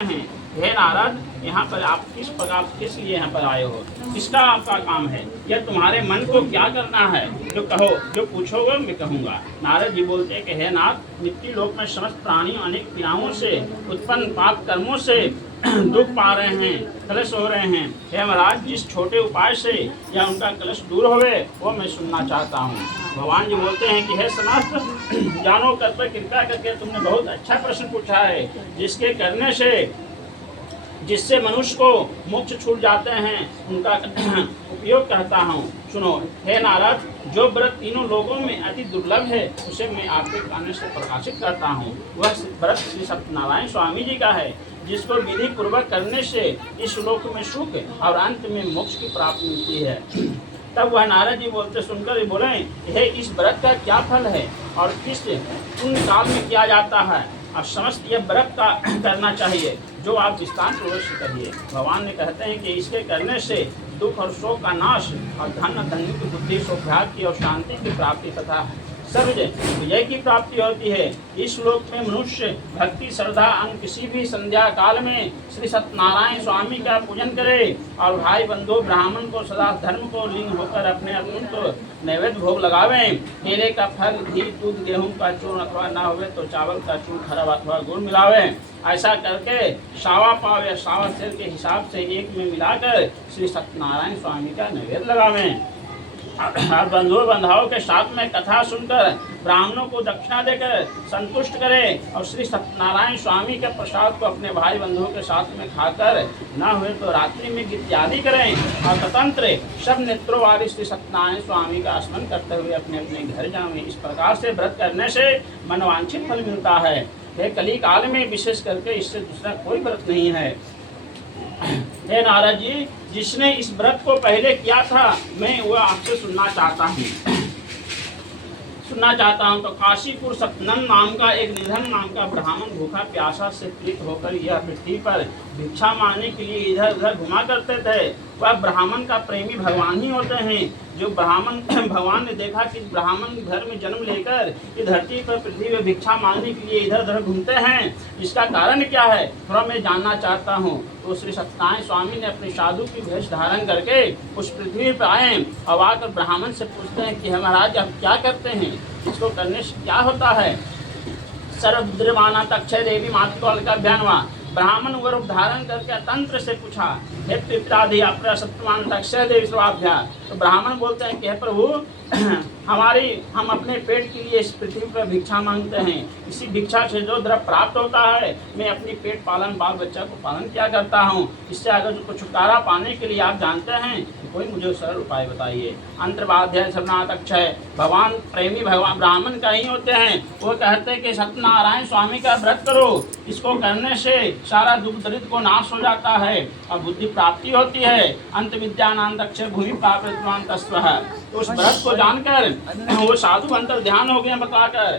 हैं, हे नारद, यहाँ पर आप किस लिए यहाँ पर आए हो, किसका आपका काम है, यह तुम्हारे मन को क्या करना है, जो कहो, जो पूछोगे मैं कहूँगा। नारद जी बोलते हैं कि हे नाथ, नित्य लोक में समस्त प्राणी अनेक पीड़ाओं से उत्पन्न पाप कर्मों से दुख पा रहे हैं, कलश हो रहे हैं। हे महाराज, जिस छोटे उपाय से या उनका कलश दूर होवे वो मैं सुनना चाहता हूँ। भगवान जी बोलते हैं कि हे समस्त जानो कर पर कृपा करके तुमने बहुत अच्छा प्रश्न पूछा है, जिसके करने से जिससे मनुष्य को मोक्ष छूट जाते हैं उनका उपयोग कहता हूँ। सुनो हे नारद, जो व्रत तीनों लोगों में अति दुर्लभ है उसे मैं आपके कान से प्रकाशित करता हूँ। वह व्रत श्री सत्यनारायण स्वामी जी का है, जिसको विधि पूर्वक करने से इस लोक में सुख और अंत में मोक्ष की प्राप्ति मिलती है। तब वह नारद जी बोलते सुनकर बोले, हे इस व्रत का क्या फल है और किस पुण्य काल में किया जाता है, और समस्त यह व्रत का करना चाहिए जो आप विस्तार पूर्वक से करिए। भगवान ने कहते हैं कि इसके करने से दुख और शोक का नाश और धन धन्य की बुद्धि सौभाग्य और शांति की प्राप्ति तथा सर्व विजय की प्राप्ति होती है। इस श्लोक में मनुष्य भक्ति श्रद्धा किसी भी संध्या काल में श्री सत्यनारायण स्वामी का पूजन करे और भाई बंधु ब्राह्मण को सदा धर्म को लिंग होकर अपने अत्यंत नैवेद्य भोग लगावे। केले का फल, घी, दूध, गेहूं का चूर्ण अथवा न हुए तो चावल का चूर्ण, खरब अथवा गुड़ मिलावे। ऐसा करके सावा पाव या सावा सेर के हिसाब से एक में मिलाकर श्री सत्यनारायण स्वामी का नैवेद्य लगावे। और बंधु बंधाओं के साथ में कथा सुनकर ब्राह्मणों को दक्षिणा देकर संतुष्ट करें और श्री सत्यनारायण स्वामी के प्रसाद को अपने भाई बंधुओं के साथ में खाकर न हुए तो रात्रि में गीत्यादि करें और स्वतंत्र सब नेत्रों वाले श्री सत्यनारायण स्वामी का स्मरण करते हुए अपने अपने घर जाएं। इस प्रकार से व्रत करने से मनवांछित फल मिलता है। यह कली काल में विशेष करके इससे दूसरा कोई व्रत नहीं है। हे नारद जी, जिसने इस व्रत को पहले किया था मैं वह आपसे सुनना चाहता हूँ। तो काशीपुर सतनंद नाम का एक निधन नाम का ब्राह्मण भूखा प्यासा से पीड़ित होकर यह पृथ्वी पर भिक्षा मांगने के लिए इधर उधर घुमा करते थे। वह ब्राह्मण का प्रेमी भगवान ही होते हैं। जो ब्राह्मण भगवान ने देखा कि ब्राह्मण घर में जन्म लेकर ये धरती पर पृथ्वी में भिक्षा मांगने के लिए इधर उधर घूमते हैं, इसका कारण क्या है थोड़ा मैं जानना चाहता हूँ। तो श्री सत्यनारायण स्वामी ने अपने साधु की वेश धारण करके उस पृथ्वी पर आए और आकर ब्राह्मण से पूछते हैं कि महाराज आप क्या करते हैं, इसको करने से क्या होता है। सर्वद्रमाना तक्षय देवी मातृकाल का अभियान हुआ। ब्राह्मण व रूप धारण करके तंत्र से पूछा, हे पित्रादि अपरा सत्यमान तक्षय देवी स्वाभ्या। तो ब्राह्मण बोलते हैं कि हे प्रभु, हम अपने पेट के लिए इस पृथ्वी पर भिक्षा मांगते हैं। इसी भिक्षा से जो द्रव्य प्राप्त होता है मैं अपनी पेट पालन बाल बच्चा को पालन किया करता हूँ। इससे अगर जो छुटकारा पाने के लिए आप जानते हैं तो कोई मुझे सरल उपाय बताइए। अंतर्वाध्याय सर्वनाथ अक्षय भगवान प्रेमी भगवान ब्राह्मण का ही होते हैं। वो कहते हैं कि सत्यनारायण स्वामी का व्रत करो, इसको करने से सारा दुख दरिद्र को नाश हो जाता है और बुद्धि प्राप्ति होती है। अंत विद्यानांद अक्षय भूमि प्राप्त तस्व है। तो उस व्रत को जानकर वो साधु अंतर ध्यान हो गए बताकर